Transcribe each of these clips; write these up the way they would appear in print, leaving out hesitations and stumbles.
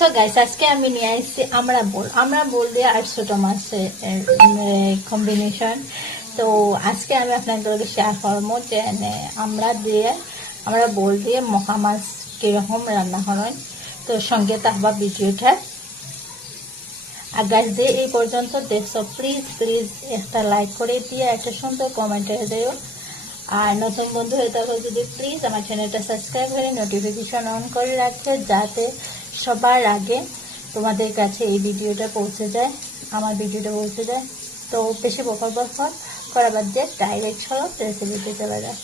So guys আজকে আমি নিয়ে আসছি আমরা বল দিয়ে আর ছোট মাছের কম্বিনেশন। তো আজকে আমি আপনাদেরকে শেয়ার করবো যে আমরা বল দিয়ে মহা মাছ কিরকম রান্না করেন। তো সঙ্গে থাকবা ভিডিওটা। আর গাইস যে এই পর্যন্ত দেখছো প্লিজ একটা লাইক করে দিয়ে একটা সুন্দর কমেন্ট দিও। আর নতুন বন্ধু হয়ে থাকো যদি প্লিজ আমার চ্যানেলটা সাবস্ক্রাইব করে নোটিফিকেশন অন করে রাখো, যাতে সবার আগে তোমাদের কাছে এই ভিডিওটা পৌঁছে যায়, আমার ভিডিওটা পৌঁছে যায়। তো বেশি বকর করা বাদ দিয়ে ডাইরেক্ট হলো রেসিপিতে চলে যায়।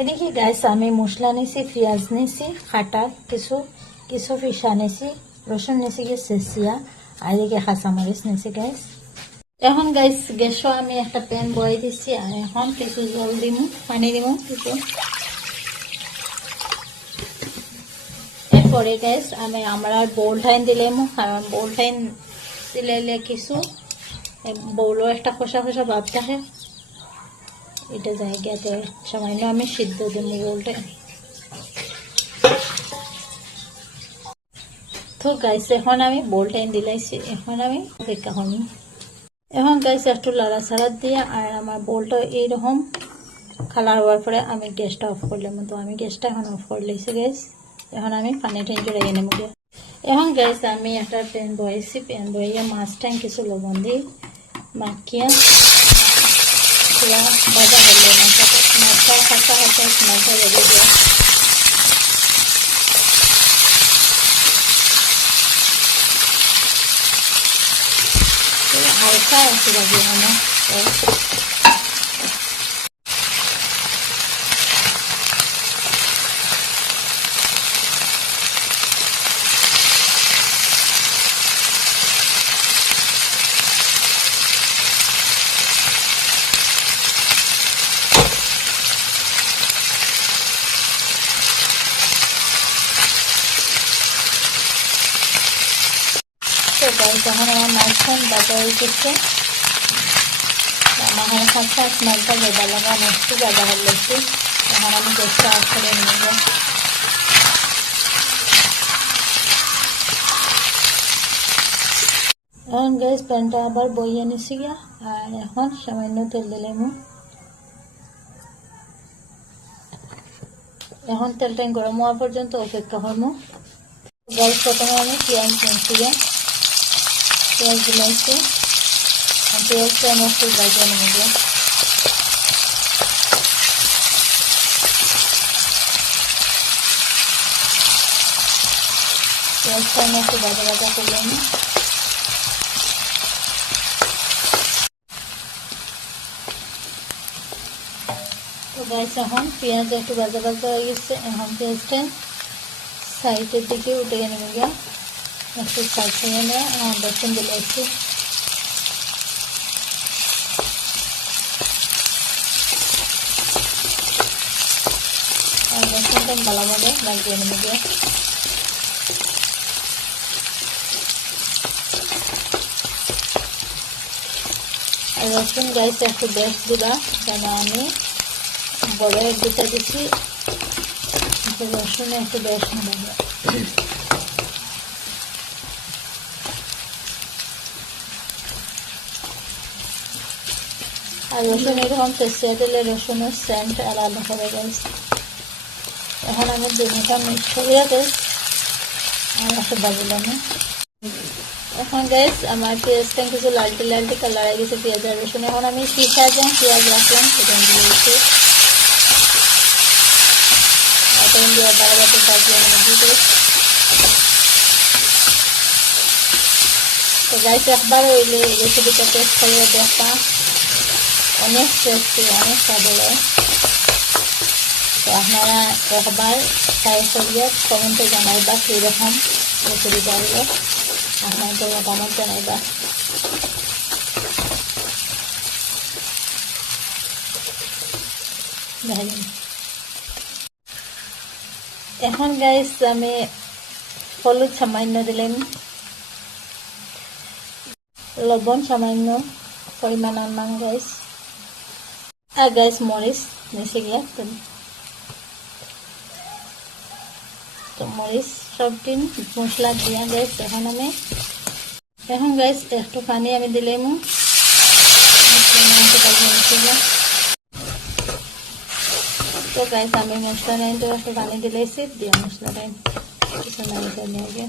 এদিকে গাইস আমি মশলা নিয়েছি, পেঁয়াজ নিয়েছি কাটা, কিছু ফিসা নিয়েছি, রসুন নিয়েছি গিয়ে সেসিয়া, আর এদিকে কাঁচামরিচ নিয়েছি গাইস। এখন গাইস গ্যাসও আমি একটা প্যান বয়ে দিচ্ছি, আর এখন কিছু জল দিব, পানি দিব কিছু। এরপরে গাইস আমরা বোল টাইম দিলাম, কারণ বোল টাইম দিলে কিছু বউলও একটা খোসা খোসা ভাব থাকে, এটা জায়গাতে সামান্য আমি সিদ্ধ দিব বোলটা। তো গাইস এখন আমি বোল টাইম দিলাইছি, এখন আমি অপেক্ষা করব। এখন গাইস একটু লাড়াচাড়া দিয়ে আর আমার বোলটা এইরকম কালার হওয়ার পরে আমি গ্যাসটা অফ করলাম। তো আমি গ্যাসটা এখন অফ করে লেছি গাইস। এখন আমি পানিটা জড়াইয়ে নেব। এখন গাইস আমি একটা প্যান বয়েছি, প্যান বইয়ে মাছটা কিছু লবণ দিই মাখিয়ে পুরো ভাজা করলে মাছটা কাঁচা মাছটা রেডি দিয়ে হালকা একটু বাজিয়ে নেব। যখন আমার মাছখান বাজা হয়ে গেছে, আমার কাঁচা মাছটা বেদা লাগা মস্তি বাজা হয়ে গেছে। এখন আমি গ্যাসটা অফ করে নেব। এখন গ্যাস প্যানটা আবার বইয়ে নিছি গিয়া, আর এখন সামান্য তেল দিলাম। এখন তেলটা গরম হওয়া পর্যন্ত অপেক্ষা করবো। গ্যাস প্রথমে আমি পেঁয়াজ নিয়েছি গিয়া, পেঁয়াজ দিলাইছি, পেঁয়াজটা আমি একটু বাজিয়ে নেব। পেঁয়াজটা আমি একটু ভাজা করলাম। তো গাইস এখন পেঁয়াজ একটু ভাজা হয়ে গেছে, এখন পেঁয়াজটা সাইডের দিকে উঠে নেব গিয়া, একটু সাজিয়ে নিয়ে রসুন দিলাইছি। আর রসুনটা ভালোভাবে লাগিয়ে নেব গিয়া। আর রসুন গাইস একটু বেশ দিবা, কেন আমি বড় দুটা দিচ্ছি, রসুন একটু বেশ নেব। আর রসুন এরকম চেঁচিয়ে দিলে রসুনের সেন্ট আলাদা হবে গাইস। এখন আমি দুটা মিক্স করিয়া গাইস আর একটু বাজিলাম। এখন গাইস আমার পেঁয়াজটা কিছু লালটি কালার হয়ে গেছে পেঁয়াজ আর রসুন। এখন আমি পেঁয়াজ রাখলাম, সেটা দিয়ে দিচ্ছি। এখন দিয়ে বাড়াবাড়ি বাজিয়ে নেব। তো গাইস একবার হইলে রেসিপিটা টেস্ট করে দেখা, অনেক টেস্টি, অনেক স্বাদ হয়। তো আপনারা একবার ট্রাই করিয়ে কমেন্টে জানাইবা কীরকম রেসিপিটা হলো, আপনাদের মতামত জানাইবা। এখন গাইস আমি হলুদ সামান্য দিলাম, লবণ সামান্য পরিমাণ আনলাম গাইস, আর গাইস মরিচ নিচে গিয়া তো মরিচ সব দিন মশলা দিয়া গাইস এখন গাইস একটু পানি আমি দিলাম তো গাইস আমি মশলা নাই তো একটু পানি দিলেছি দিয়া মশলা নাই কিছু নাড়িয়ে নিয়ে গিয়ে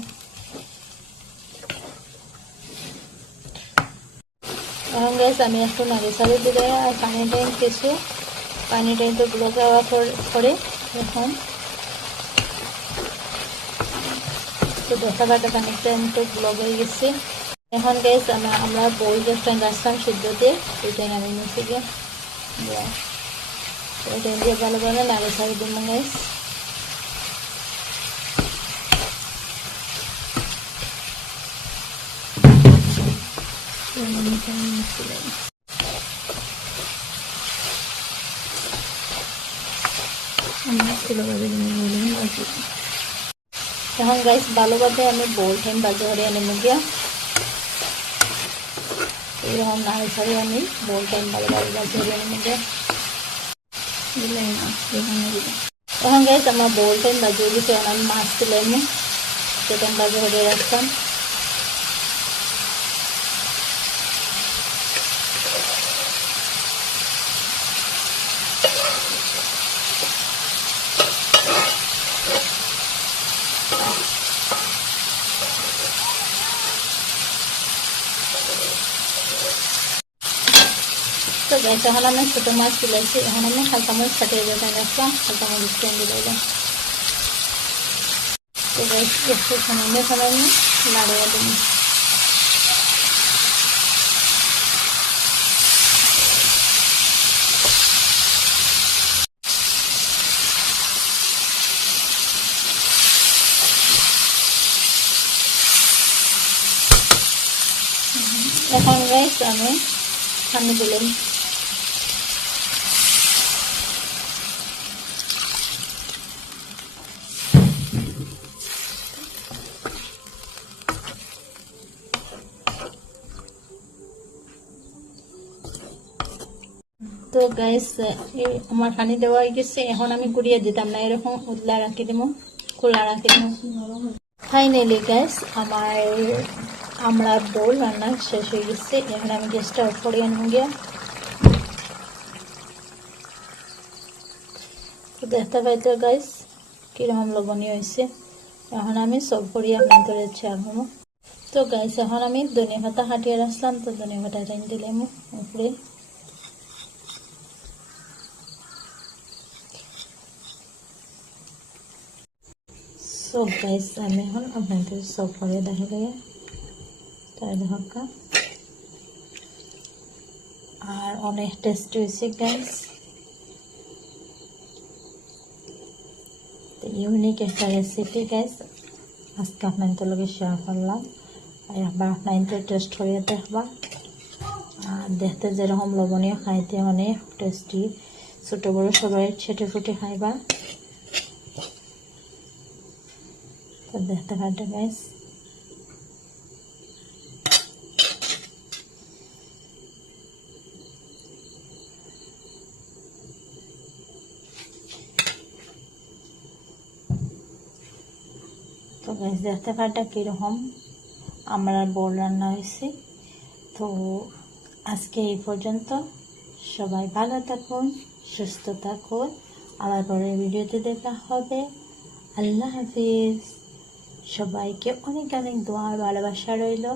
এখন গাইস আমি একটু নাড়ি চাড়ি দিলে আর পানিটা কিছু পানিটা একটু গুলো যাওয়া পরে এখন তো দেখা পাটা পানিটা একটু গুলো হয়ে গেছে এখন গাইস আমরা বই যেটা রাখলাম সিদ্ধ দিয়ে ওইটা আমি নিচে গিয়ে ওইটা দিয়ে ভালো ভালো নাড়ি চাড়ি দিব গাইস এখন গাইস ভালোভাবে আমি বলছেন বাজে হরে এনে গিয়া এরকম নাড়ি ছাড়ি আমি বলছেন ভালোভাবে বাজে হরে এনে গিয়া এখন গাইস আমার বলছেন বাজে গেছে আমি মাছ দিলাম সেটা বাজে হরে রাখতাম তো গাইস এখন আমি ছোটো মাছ তুলেছি এখন আমি হালকা মাছ ছাটিয়ে যেতে রাখলাম হালকা মাছ দিয়ে দিলাম তো গাইস একটু সামান্য নাড়িয়ে দিন এখন গাইস আমি পানি দিলাম তো গাইস আমার পানি দেওয়া হয়ে গেছে এখন আমি গুড়িয়ে দিতাম না এরকম উতলা রাখি দিব খোলা রাখি দিব ফাইনালি গাইস আমরা বোল রান্না শেষ হয়ে গেছে এখন আমি গ্যাসটা অফ করে আনবো গিয়া তো দেখতে পাইতে গাইস কিরকম লবণীয় হয়েছে এখন আমি সব করি আপনাদের ইচ্ছে আনবো তো গাইস এখন আমি ধনিয়া পাতা হাঁটিয়ে রাখলাম তো ধনিয়া পাতা টাইম দিলাম উপরে সো গাইস আমি এখন আপনাদের সব করে দেখাবো তাই দেখা আর অনেক টেস্টি হয়েছে গাইস তো ইউনিক একটা রেসিপি গাইস আজকে আপনাদের লগে শেয়ার করলাম আর একবার আপনাদের টেস্ট করে দেখবা আর দেখতে যেরকম লবণীয় খাইতে অনেক টেস্টি ছোট বড় সবাই ছেটে ফুটে খাইবা তো দেখতে পারবে গাইস তো গাইস দেখতে পারটা কিরকম আমরা বোল রান্না হয়েছে তো আজকে এই পর্যন্ত সবাই ভালো থাকুন সুস্থ থাকুন আবার পরের ভিডিওতে দেখা হবে আল্লাহ হাফিজ সবাইকে অনেক অনেক দোয়া আর ভালোবাসা রইল